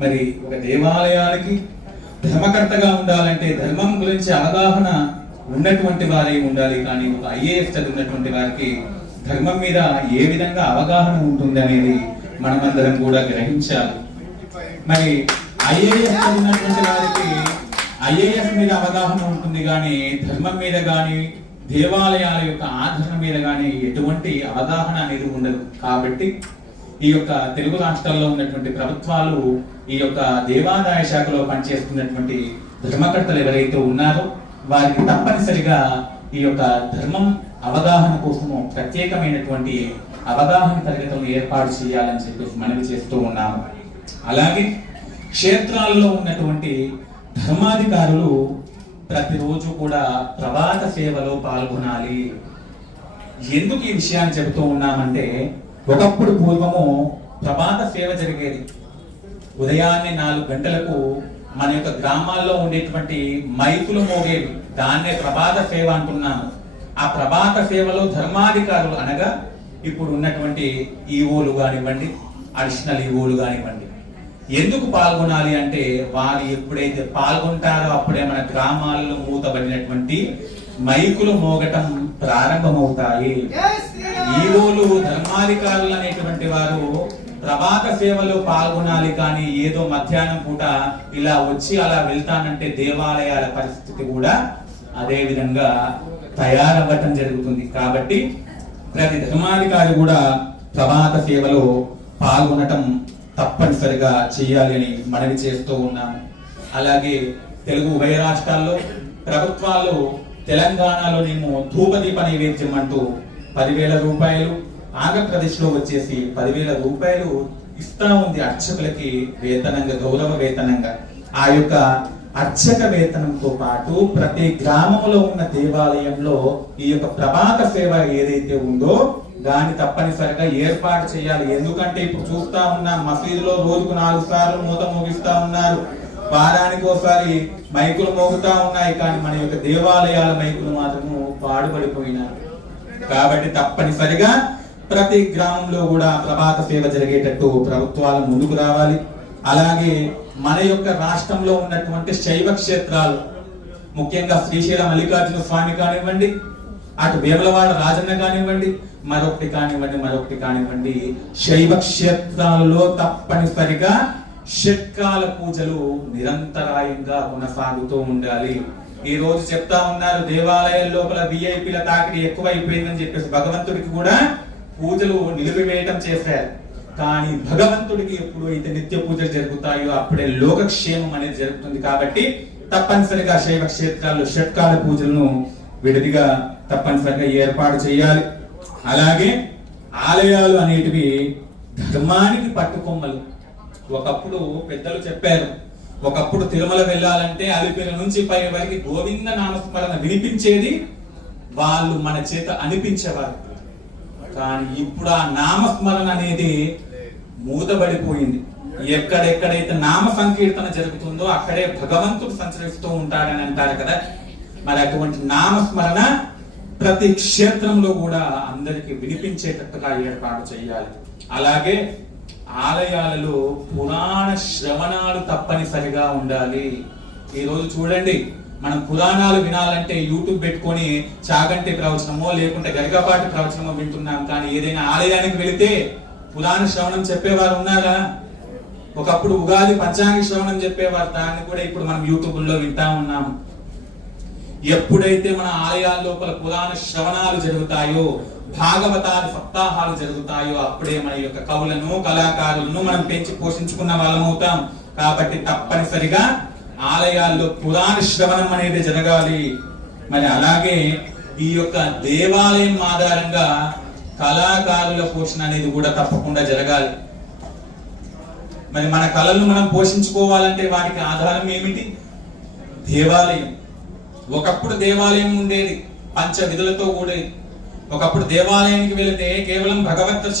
మరి ఒక దేవాలయానికి ధర్మకర్తగా ఉండాలంటే ధర్మం గురించి అవగాహన ఉన్నటువంటి వారే ఉండాలి. కానీ ఒక ఐఏఎస్ చదివినటువంటి వారికి ధర్మం మీద ఏ విధంగా అవగాహన ఉంటుంది అనేది మనమందరం కూడా గ్రహించాలి. మరి ఐఏఎస్ చదివినటువంటి వారికి ఐఏఎస్ మీద అవగాహన ఉంటుంది, కానీ ధర్మం మీద కానీ దేవాలయాల యొక్క ఆదరణ మీద కానీ ఎటువంటి అవగాహన అనేది ఉండదు. కాబట్టి ఈ యొక్క తెలుగు రాష్ట్రాల్లో ఉన్నటువంటి ప్రభుత్వాలు ఈ యొక్క దేవాదాయ శాఖలో పనిచేస్తున్నటువంటి ధర్మకర్తలు ఎవరైతే ఉన్నారో వారికి తప్పనిసరిగా ఈ యొక్క ధర్మం అవగాహన కోసము ప్రత్యేకమైనటువంటి అవగాహన తరగతులను ఏర్పాటు చేయాలని చెప్పేసి మనవి చేస్తూ ఉన్నాము. అలాగే క్షేత్రాల్లో ఉన్నటువంటి ధర్మాధికారులు ప్రతిరోజు కూడా ప్రభాత సేవలో పాల్గొనాలి. ఎందుకు ఈ విషయాన్ని చెబుతూ ఉన్నామంటే, ఒకప్పుడు పూర్వము ప్రభాత సేవ జరిగేది. ఉదయాన్నే 4 గంటలకు మన యొక్క గ్రామాల్లో ఉండేటువంటి మైకులు మోగేవి, దాన్నే ప్రభాత సేవ అంటున్నాము. ఆ ప్రభాత సేవలో ధర్మాధికారులు అనగా ఇప్పుడు ఉన్నటువంటి ఈవోలు కానివ్వండి, అడిషనల్ ఈవోలు కానివ్వండి, ఎందుకు పాల్గొనాలి అంటే వారు ఎప్పుడైతే పాల్గొంటారో అప్పుడే మన గ్రామాల్లో మూతబడినటువంటి మైకులు మోగటం ప్రారంభమవుతాయి. ఈవోలు ధర్మాధికారులు అనేటువంటి వారు ప్రభాత సేవలో పాల్గొనాలి, కానీ ఏదో మధ్యాహ్నం పూట ఇలా వచ్చి అలా వెళ్తానంటే దేవాలయాల పరిస్థితి కూడా అదే విధంగా తయారవ్వటం జరుగుతుంది. కాబట్టి ప్రతి ధర్మాధికారి కూడా ప్రభాత సేవలో పాల్గొనటం తప్పనిసరిగా చేయాలి అని మనవి చేస్తూ ఉన్నాము. అలాగే తెలుగు ఉభయ రాష్ట్రాల్లో ప్రభుత్వాలు తెలంగాణలోనేమో ధూపదీప నైవేద్యం అంటూ 10,000 రూపాయలు, ఆంధ్రప్రదేశ్ లో వచ్చేసి 10,000 రూపాయలు ఇస్తా ఉంది అర్చకులకి వేతనంగా, గౌరవ వేతనంగా. ఆ యొక్క అర్చక వేతనంతో పాటు ప్రతి గ్రామంలో ఉన్న దేవాలయంలో ఈ యొక్క ప్రభాత సేవ ఏదైతే ఉందో దాన్ని తప్పనిసరిగా ఏర్పాటు చేయాలి. ఎందుకంటే ఇప్పుడు చూస్తా ఉన్నాం, మసీదులో రోజుకు 4 సార్లు మూత మోగిస్తా ఉన్నారు, వారానికి ఒకసారి మైకులు మోగుతా ఉన్నాయి, కానీ మన యొక్క దేవాలయాల మైకులు మాత్రము పాడుపడిపోయినారు. కాబట్టి తప్పనిసరిగా ప్రతి గ్రామంలో కూడా ప్రభాత సేవ జరిగేటట్టు ప్రభుత్వాలు ముందుకు రావాలి. అలాగే మన యొక్క రాష్ట్రంలో ఉన్నటువంటి శైవ క్షేత్రాలు, ముఖ్యంగా శ్రీశైల మల్లికార్జున స్వామి కానివ్వండి, అటు వేములవాడ రాజన్న కానివ్వండి, మరొకటి కానివ్వండి, శైవ క్షేత్రాలలో తప్పనిసరిగా షట్కాల పూజలు నిరంతరాయంగా కొనసాగుతూ ఉండాలి. ఈ రోజు చెప్తా ఉన్నారు దేవాలయం లోపల విఐపీల తాకిడి ఎక్కువైపోయిందని చెప్పేసి భగవంతుడికి కూడా పూజలు నిలిపివేయటం చేశారు. కానీ భగవంతుడికి ఎప్పుడు అయితే నిత్య పూజలు జరుగుతాయో అప్పుడే లోకక్షేమం అనేది జరుగుతుంది. కాబట్టి తప్పనిసరిగా శైవ క్షేత్రాల్లో షట్కాల పూజలను విడిదిగా తప్పనిసరిగా ఏర్పాటు చేయాలి. అలాగే ఆలయాలు అనేటివి ధర్మానికి పట్టుకొమ్మలు. ఒకప్పుడు పెద్దలు చెప్పారు, ఒకప్పుడు తిరుమల వెళ్ళాలంటే అలిపిరి నుంచి పై వరకు గోవింద నామస్మరణ వినిపించేది, వాళ్ళు మన చేత అనిపించేవారు. కానీ ఇప్పుడు ఆ నామస్మరణ అనేది మూతబడిపోయింది. ఎక్కడెక్కడైతే నామ సంకీర్తన జరుగుతుందో అక్కడే భగవంతుడు సంచరిస్తూ ఉంటాడని అంటారు కదా. మరి అటువంటి నామస్మరణ ప్రతి క్షేత్రంలో కూడా అందరికి వినిపించేటట్టుగా ఏర్పాటు చేయాలి. అలాగే ఆలయాలలో పురాణ శ్రవణాలు తప్పనిసరిగా ఉండాలి. ఈ రోజు చూడండి, మనం పురాణాలు వినాలంటే యూట్యూబ్ పెట్టుకొని చాగంటి ప్రవచనమో లేకుంటే గరికపాటి ప్రవచనమో వింటున్నాం. కానీ ఏదైనా ఆలయానికి వెళితే పురాణ శ్రవణం చెప్పేవారు ఉన్నారా? ఒకప్పుడు ఉగాది పంచాంగ శ్రవణం చెప్పేవారు, దాన్ని కూడా ఇప్పుడు మనం యూట్యూబ్లో వింటా ఉన్నాము. ఎప్పుడైతే మన ఆలయాల లోపల పురాణ శ్రవణాలు జరుగుతాయో, భాగవతాలు సప్తాహాలు జరుగుతాయో అప్పుడే మన యొక్క కవులను, కళాకారులను మనం పెంచి పోషించుకున్న వాళ్ళం అవుతాం. కాబట్టి తప్పనిసరిగా ఆలయాల్లో పురాణ శ్రవణం అనేది జరగాలి. మరి అలాగే ఈ యొక్క దేవాలయం ఆధారంగా కళాకారుల పోషణ అనేది కూడా తప్పకుండా జరగాలి. మరి మన కళలను మనం పోషించుకోవాలంటే వాటికి ఆధారం ఏమిటి? దేవాలయం. ఒకప్పుడు దేవాలయం ఉండేది, పంచ విధులతో కూడేది. ఒకప్పుడు దేవాలయానికి వెళితే కేవలం భగవత్